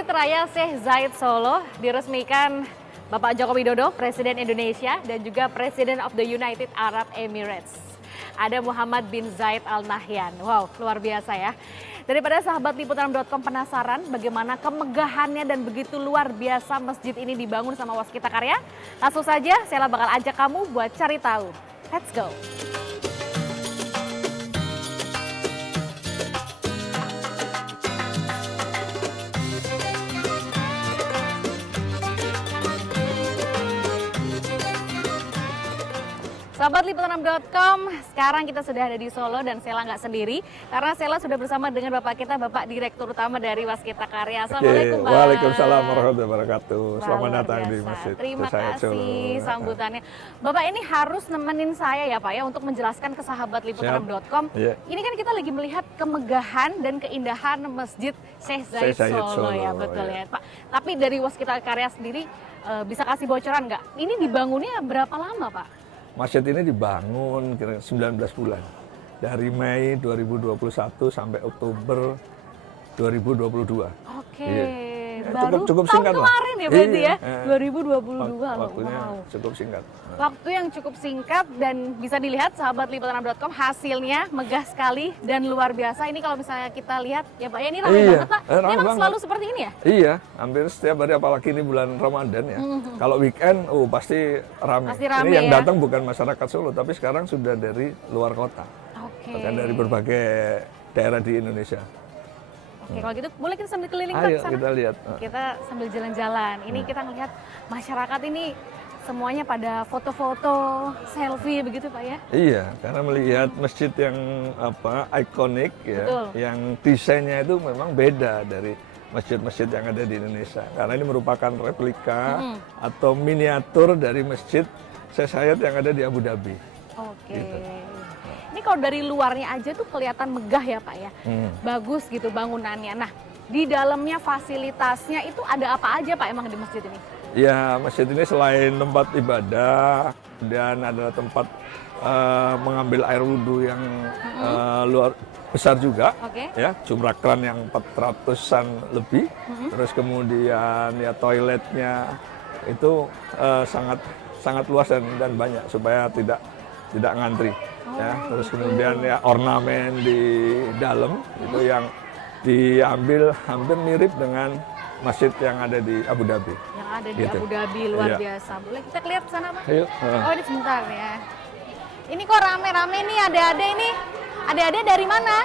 Masjid Raya Syekh Zayed Solo diresmikan Bapak Joko Widodo, Presiden Indonesia, dan juga Presiden of the United Arab Emirates. Ada Muhammad bin Zayed Al Nahyan. Wow, luar biasa ya. Daripada sahabat Liputan.com penasaran bagaimana kemegahannya dan begitu luar biasa masjid ini dibangun sama Waskita Karya, langsung saja saya bakal ajak kamu buat cari tahu. Let's go! Sahabat Liputan6.com, sekarang kita sudah ada di Solo dan Sela nggak sendiri karena Sela sudah bersama dengan Bapak kita, Bapak Direktur Utama dari Waskita Karya. Assalamualaikum, Pak. Waalaikumsalam warahmatullahi wabarakatuh. Selamat datang di Masjid Terima Syekh kasih Solo. sambutannya. Bapak ini harus nemenin saya ya Pak ya untuk menjelaskan ke sahabat Liputan6.com. Yeah. Ini kan kita lagi melihat kemegahan dan keindahan Masjid Syekh Zayed Solo ya, betul ya Pak. Tapi dari Waskita Karya sendiri bisa kasih bocoran nggak? Ini dibangunnya berapa lama Pak? Masjid ini dibangun kira 19 bulan. Dari Mei 2021 sampai Oktober 2022. Oke. Iya. Baru cukup singkat tahun lah. kemarin ya berarti Iya. ya, 2022 loh. Waktunya Wow. cukup singkat. Waktu yang cukup singkat dan bisa dilihat sahabat Liputan6.com hasilnya megah sekali dan luar biasa. Ini kalau misalnya kita lihat ya Pak ya, ini ramai Iya, banget Pak. Ini ramai emang banget. selalu seperti ini ya? Iya, hampir setiap hari apalagi ini bulan Ramadan ya. Kalau weekend, pasti ramai. Pasti ramai Ini yang ya. datang bukan masyarakat Solo, tapi sekarang sudah dari luar kota. Oke. Bahkan dari berbagai daerah di Indonesia. Oke, kalau gitu boleh kita sambil keliling Pak Ayo ke sana? kita lihat. Kita sambil jalan-jalan. Ini kita ngelihat masyarakat ini semuanya pada foto-foto, selfie begitu Pak ya? Iya, karena melihat masjid yang ikonik ya, Betul. yang desainnya itu memang beda dari masjid-masjid yang ada di Indonesia. Karena ini merupakan replika atau miniatur dari masjid Syekh Zayed yang ada di Abu Dhabi. Oke. Gitu. Ini kalau dari luarnya aja tuh kelihatan megah ya Pak ya. Bagus gitu bangunannya. Nah, di dalamnya fasilitasnya itu ada apa aja Pak emang di masjid ini? Ya, masjid ini selain tempat ibadah dan adalah tempat mengambil air wudhu yang luar besar juga. Oke. Ya, jumlah kran yang 400-an lebih. Terus kemudian ya toiletnya itu sangat luas dan banyak supaya tidak ngantri. Ya, terus kemudian ya ornamen di dalam itu yang diambil hampir mirip dengan masjid yang ada di Abu Dhabi. Yang ada di Gitu. Abu Dhabi luar Iya. biasa. Boleh kita lihat ke sana Pak? Ayo. Oh ini sebentar ya. Ini kok rame-rame nih ada-ada ini. Ada-ada dari mana?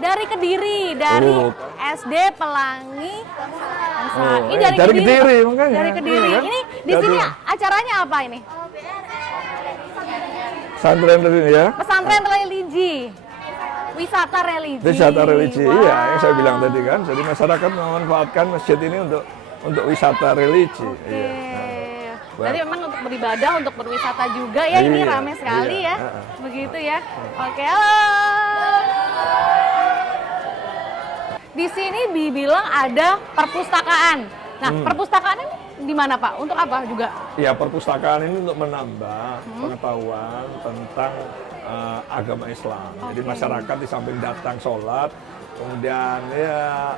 Dari Kediri. Dari SD Pelangi. Ini dari Kediri makanya. Dari Kediri. Iya kan? Ini di Dari sini acaranya apa ini? Pesantren ini ya. Pesantren religi. Wisata religi. Wisata religi, Wow. iya yang saya bilang tadi kan. Jadi masyarakat memanfaatkan masjid ini untuk wisata religi. Oke. Iya. Berarti memang untuk beribadah, untuk berwisata juga ya. Ini Iya, ramai sekali iya. ya. Begitu ya. Oke, halo. Di sini dibilang ada perpustakaan. Nah, perpustakaan ini di mana Pak? Untuk apa juga? Ya, perpustakaan ini untuk menambah pengetahuan tentang agama Islam. Jadi masyarakat di samping datang sholat, kemudian ya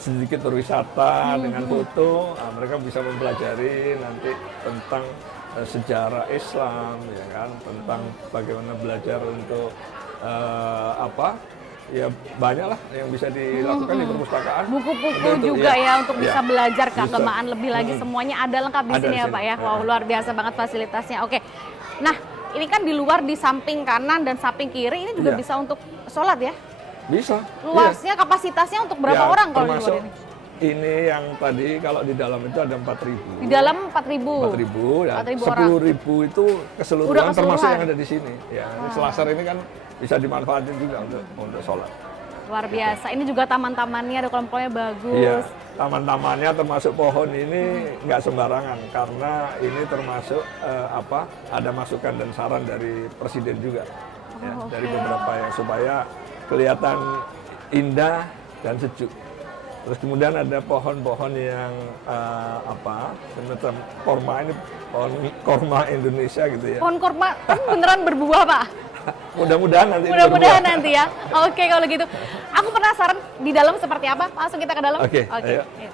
sedikit berwisata dengan foto, mereka bisa mempelajari nanti tentang sejarah Islam, ya kan, tentang bagaimana belajar untuk ya banyak lah yang bisa dilakukan di perpustakaan. Buku-buku Untuk- juga ya untuk ya, bisa belajar bisa. keagamaan lebih lagi. Semuanya ada lengkap di Ada sini di ya sini. Pak ya. Wow, luar biasa banget fasilitasnya. Oke. Nah, ini kan di luar di samping kanan dan samping kiri ini juga Iya. bisa untuk sholat ya. Bisa. Luasnya kapasitasnya untuk berapa Ya, orang kalau di termasuk luar ini? ini yang tadi kalau di dalam itu ada 4.000. Di dalam 4.000. 4.000 ya. 4.000 orang. 10.000 itu keseluruhan, Udah termasuk keseluruhan. yang ada di sini. Ya, ini Selasar ini kan bisa dimanfaatin juga untuk sholat. Luar biasa. Ini juga taman-tamannya ada kelompoknya bagus. Iya, taman-tamannya termasuk pohon ini nggak sembarangan karena ini termasuk ada masukan dan saran dari presiden juga, ya, dari beberapa yang supaya kelihatan indah dan sejuk. Terus kemudian ada pohon-pohon yang semacam korma, ini pohon korma Indonesia gitu ya. Pohon korma kan beneran berbuah Pak? Mudah-mudahan nanti. Mudah-mudahan nanti ya. Oke kalau gitu. Aku penasaran di dalam seperti apa. Langsung kita ke dalam. Oke, ayo. Ayo.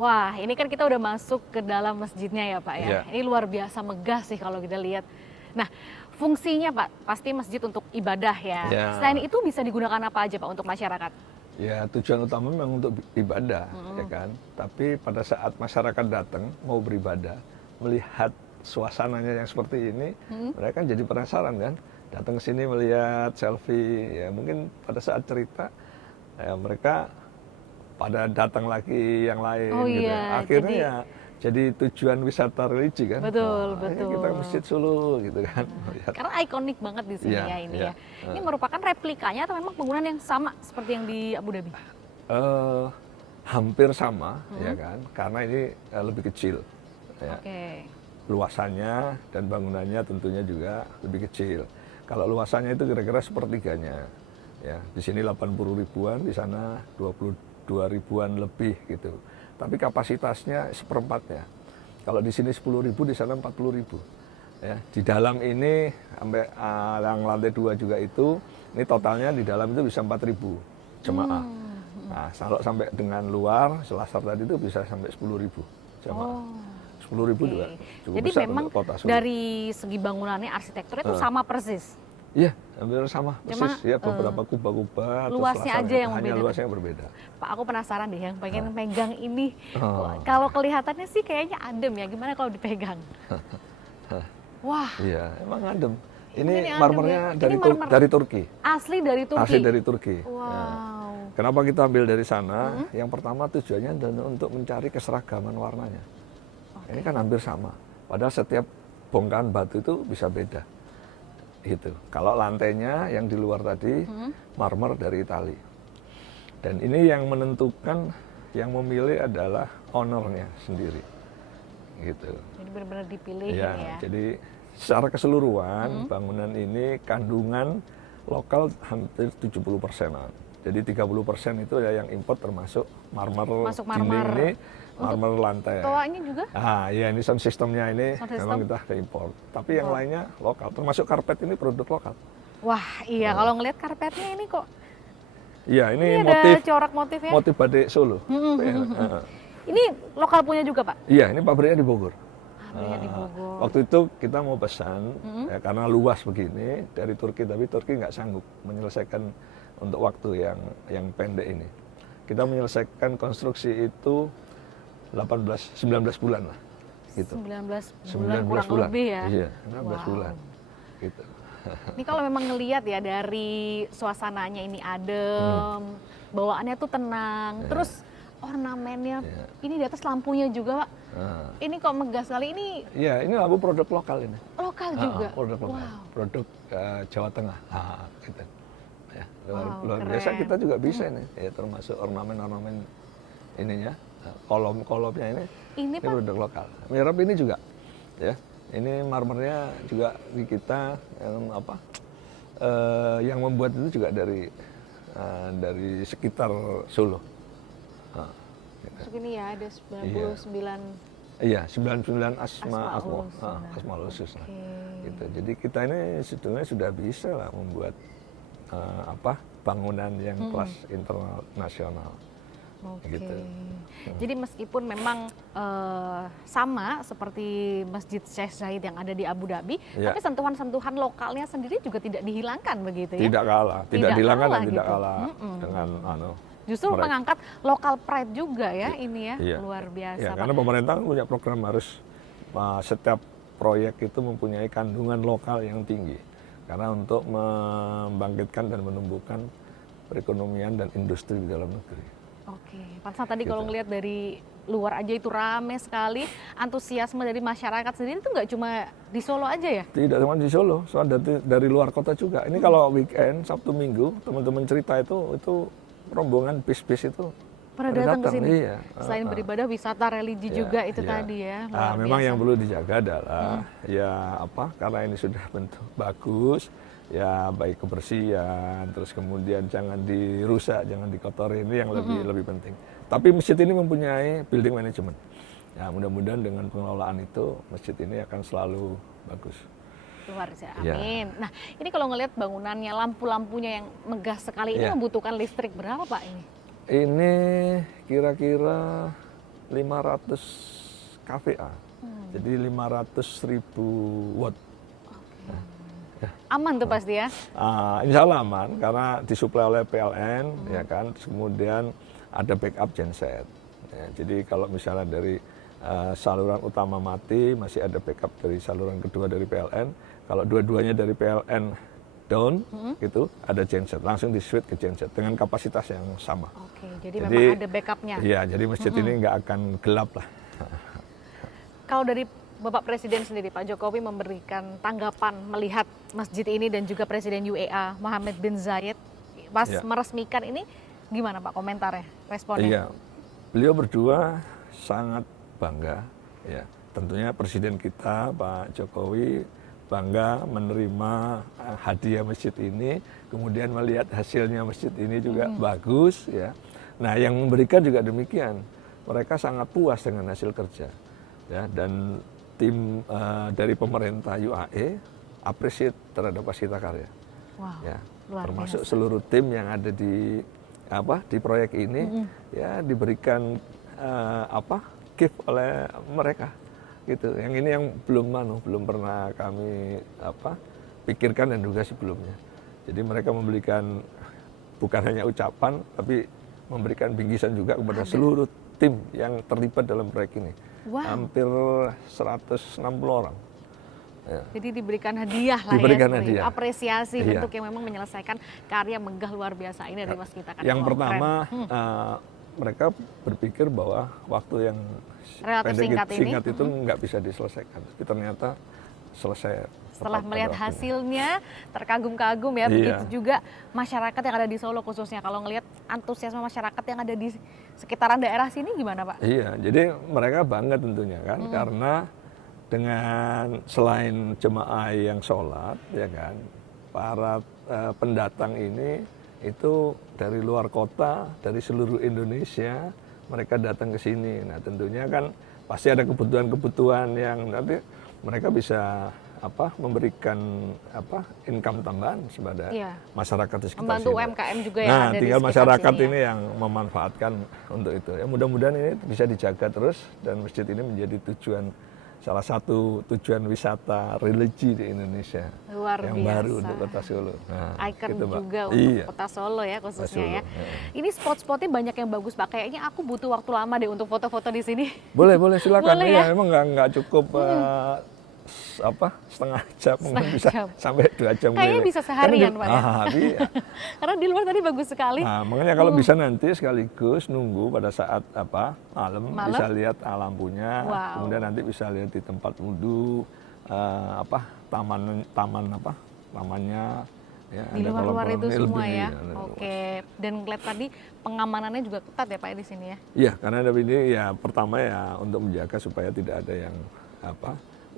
Wah, ini kan kita udah masuk ke dalam masjidnya ya Pak ya. Iya. Ini luar biasa megah sih kalau kita lihat. Nah, fungsinya Pak, pasti masjid untuk ibadah ya. Iya. Selain itu bisa digunakan apa aja Pak untuk masyarakat? Ya, tujuan utama memang untuk ibadah, ya kan. Tapi pada saat masyarakat datang mau beribadah, melihat suasananya yang seperti ini, mereka kan jadi penasaran kan. Datang ke sini melihat selfie, ya mungkin pada saat cerita, ya mereka pada datang lagi yang lain Oh gitu. iya, Akhirnya ya jadi tujuan wisata religi kan. Betul, Wah, ayo betul. kita ke Masjid Solo gitu kan. Melihat. Karena ikonik banget di sini Iya, ya ini iya. ya. Ini merupakan replikanya atau memang penggunaan yang sama seperti yang di Abu Dhabi? Hampir sama ya kan, karena ini lebih kecil. Ya. Oke. Luasannya dan bangunannya tentunya juga lebih kecil. Kalau luasannya itu kira-kira sepertiganya. Ya, di sini 80 ribuan, di sana 22 ribuan lebih gitu. Tapi kapasitasnya seperempatnya. Kalau di sini 10 ribu, di sana 40 ribu. Ya, di dalam ini sampai yang lantai 2 juga itu, ini totalnya di dalam itu bisa 4 ribu jemaah. Nah, kalau sampai dengan luar, Selasar tadi itu bisa sampai 10 ribu jemaah. 10 ribu Oke. juga cukup Jadi besar memang untuk kota Solo. dari segi bangunannya, arsitekturnya itu sama persis. Iya, hampir sama persis. Ya, beberapa kubah-kubah atau luasnya selasar, aja yang hanya membedakan. luasnya yang berbeda. Pak, aku penasaran deh yang pengen pegang ini. Kalau kelihatannya sih kayaknya adem ya. Gimana kalau dipegang? Wah, Iya, emang adem. Ini Ini adem marmernya ya. dari, Ini marmer. dari Turki. asli dari Turki. Asli dari Turki. Wow. Nah, kenapa kita ambil dari sana? Yang pertama tujuannya adalah untuk mencari keseragaman warnanya. Ini kan hampir sama. Padahal setiap bongkahan batu itu bisa beda. Gitu. Kalau lantainya yang di luar tadi marmer dari Itali. Dan ini yang menentukan, yang memilih adalah ownernya sendiri. Gitu. Jadi benar-benar dipilih Ya, ya. jadi secara keseluruhan bangunan ini kandungan lokal hampir 70%-an. Jadi 30% itu ya yang import termasuk marmer Masuk dinding marmer. ini, marmer lantai. Toanya juga? Ah, ya ini sound systemnya ini Sound memang system. kita ke import. Tapi yang lainnya lokal, termasuk karpet ini produk lokal. Wah, iya kalau ngelihat karpetnya ini kok Iya, ini ini motif ada corak motifnya. motif batik Solo. Ya, Ini lokal punya juga, Pak? Iya, ini pabriknya di Bogor. Pabriknya di Bogor. Waktu itu kita mau pesan, ya, karena luas begini dari Turki, tapi Turki nggak sanggup menyelesaikan untuk waktu yang pendek ini. Kita menyelesaikan konstruksi itu 19 bulan lah, gitu. 19 bulan 19 kurang bulan. lebih ya. Iya, 19 Wow. bulan, gitu. Ini kalau memang ngelihat ya dari suasananya ini adem, bawaannya tuh tenang, terus ornamennya, ini di atas lampunya juga, Pak. Nah, Ini kok megah sekali, ini iya, ini lampu produk lokal ini. lokal juga. Produk lokal, Wow. produk Jawa Tengah, gitu. Ya, Wow, luar biasa keren. kita juga bisa ini, ya, termasuk ornamen-ornamen ininya, kolom-kolomnya Ini, ini Pak, produk lokal. Mihrab ini juga, ya, ini marmernya juga di kita yang membuat itu juga dari sekitar Solo. masuk ini ya, ada 99. Iya, 99 Asmaul Asmaul Husna. Oke. Gitu. Jadi kita ini sebetulnya sudah bisa lah membuat bangunan yang kelas internasional. Oke. Gitu. Jadi meskipun memang sama seperti Masjid Sheikh Zayed yang ada di Abu Dhabi, Ya. tapi sentuhan-sentuhan lokalnya sendiri juga tidak dihilangkan begitu ya. Tidak kalah, Tidak tidak dihilangkan kalah dan tidak gitu. kalah dengan Justru mereka. mengangkat lokal pride juga ya ini ya, Iya. luar biasa. Ya, Pak. karena pemerintah punya program harus setiap proyek itu mempunyai kandungan lokal yang tinggi. Karena untuk membangkitkan dan menumbuhkan perekonomian dan industri di dalam negeri. Oke, pantesan tadi Gitu. kalau ngelihat dari luar aja itu rame sekali, antusiasme dari masyarakat sendiri itu nggak cuma di Solo aja ya? Tidak cuma di Solo, soal dari luar kota juga. Ini kalau weekend, Sabtu Minggu, teman-teman cerita itu rombongan bis-bis itu pada datang ke sini. Iya. Selain beribadah, wisata religi juga itu tadi ya. Nah, Luar memang biasa. yang perlu dijaga adalah ya apa? Karena ini sudah bentuk bagus, ya baik kebersihan, terus kemudian jangan dirusak, jangan dikotori, ini yang lebih penting. Tapi masjid ini mempunyai building management. Ya, mudah-mudahan dengan pengelolaan itu masjid ini akan selalu bagus. Luar biasa. Ya. Amin. Nah, ini kalau ngelihat bangunannya, lampu-lampunya yang megah sekali, ini Ya. membutuhkan listrik berapa Pak ini? Ini kira-kira 500 kVA. Jadi 500.000 watt. Aman tuh pasti ya? Insya Allah aman karena disuplai oleh PLN, ya kan. Terus kemudian ada backup genset. Ya, jadi kalau misalnya dari saluran utama mati, masih ada backup dari saluran kedua dari PLN. Kalau dua-duanya dari PLN down, gitu, ada genset, langsung di switch ke genset dengan kapasitas yang sama. Oke, jadi memang ada backupnya. Iya, jadi masjid ini nggak akan gelap lah. Kalau dari Bapak Presiden sendiri, Pak Jokowi memberikan tanggapan melihat masjid ini dan juga Presiden UAE Mohammed bin Zayed pas Ya. meresmikan ini, gimana Pak komentarnya, responnya? Iya, beliau berdua sangat bangga, ya. Tentunya Presiden kita Pak Jokowi bangga menerima hadiah masjid ini, kemudian melihat hasilnya masjid ini juga bagus, ya. Nah, yang memberikan juga demikian, mereka sangat puas dengan hasil kerja, ya. Dan tim dari pemerintah UAE appreciate terhadap Waskita Karya, Wow, ya. luar Termasuk biasa. seluruh tim yang ada di proyek ini, ya diberikan gift oleh mereka. Gitu. Yang ini yang belum pernah kami pikirkan dan juga sebelumnya. Jadi mereka memberikan bukan hanya ucapan, tapi memberikan bingkisan juga kepada seluruh tim yang terlibat dalam proyek ini. Wow. Hampir 160 orang. Ya. Jadi diberikan hadiah lah Diberikan ya, seperti hadiah. apresiasi Iya. bentuk yang memang menyelesaikan karya megah luar biasa ini dari Waskita Karya. Yang Wow, pertama, keren. mereka berpikir bahwa waktu yang Relatif singkat ini, itu nggak bisa diselesaikan. Tapi ternyata selesai. Setelah tepat pada melihat waktunya. hasilnya terkagum-kagum ya, Iya. begitu juga masyarakat yang ada di Solo khususnya. Kalau ngelihat antusiasme masyarakat yang ada di sekitaran daerah sini gimana Pak? Iya, jadi mereka bangga tentunya kan, karena dengan selain jemaah yang sholat, ya kan, para pendatang ini itu dari luar kota, dari seluruh Indonesia, mereka datang ke sini. Nah, tentunya kan pasti ada kebutuhan-kebutuhan yang nanti mereka bisa memberikan income tambahan kepada Iya. masyarakat di sekitar Membantu sini. UMKM juga yang Nah, ada di tinggal sekitar masyarakat sini ya. ini yang memanfaatkan untuk itu. Ya, mudah-mudahan ini bisa dijaga terus dan masjid ini menjadi salah satu tujuan wisata religi di Indonesia Luar yang biasa. baru untuk Kota Solo. Nah, Icon gitu, Mbak. juga untuk Iya. Kota Solo ya khususnya Solo, ya. ya. Ini spot-spotnya banyak yang bagus Pak. Kayaknya aku butuh waktu lama deh untuk foto-foto di sini. Boleh silakan. Boleh Iya, ya? emang nggak cukup setengah jam, mungkin Setengah bisa jam. sampai 2 jam. Kayaknya keliling. bisa seharian, Pak, ya? Iya. Karena di luar tadi bagus sekali. Nah, makanya kalau bisa nanti sekaligus nunggu pada saat malam, Malam? bisa lihat lampunya, Wow. kemudian nanti bisa lihat di tempat wudhu, tamannya, ya, Di ada luar-luar itu kolam-kolamnya semua lebih, ya. lebih luas. Oke. Dan ngeliat tadi pengamanannya juga ketat ya Pak ya di sini ya. Iya, karena ini ya pertama ya untuk menjaga supaya tidak ada yang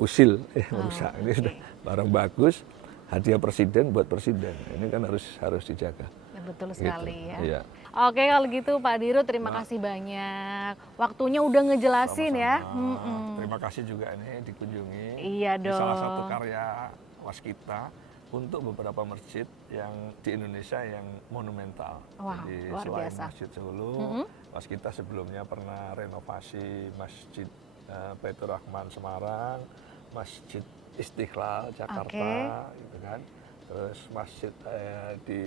usil merusak. Ini sudah barang bagus, hadiah presiden buat presiden. Ini kan harus dijaga. Ya, betul sekali ya. Iya. Oke kalau gitu Pak Dirut terima kasih banyak. Waktunya udah ngejelasin ya. Sama-sama. Terima kasih juga ini dikunjungi. Iya Ini salah satu dong. karya Waskita untuk beberapa masjid yang di Indonesia yang monumental. Wow, Jadi luar selain biasa. Masjid Solo, Waskita sebelumnya pernah renovasi Masjid Baitur Rahman Semarang, Masjid Istiqlal Jakarta, gitu kan. Terus masjid di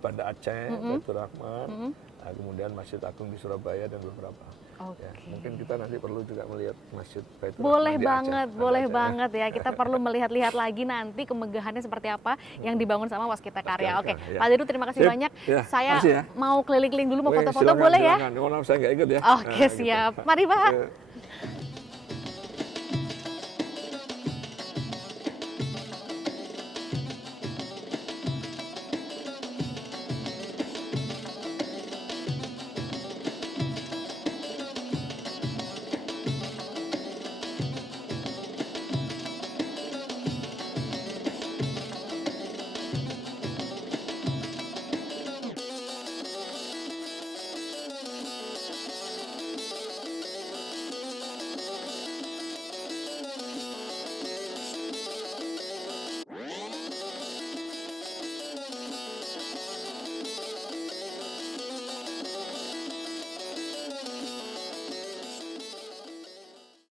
Banda Aceh, Baitur Rahman, kemudian Masjid Agung di Surabaya dan beberapa. Oke. Ya, mungkin kita nanti perlu juga melihat Masjid Baitur Boleh Rahman di banget, Aceh. boleh Banda Aceh, banget ya. Kita perlu melihat-lihat lagi nanti kemegahannya seperti apa yang dibangun sama Waskita Karya. Oke, Waskita, ya. Pak Dirut terima kasih Sip, banyak. ya, Saya makasih ya. mau keliling-keliling dulu mau Oke, foto-foto silakan, boleh ya? silakan. Mohon maaf saya nggak ikut ya. Oke, Nah, gitu. siap. Mari Pak. Oke.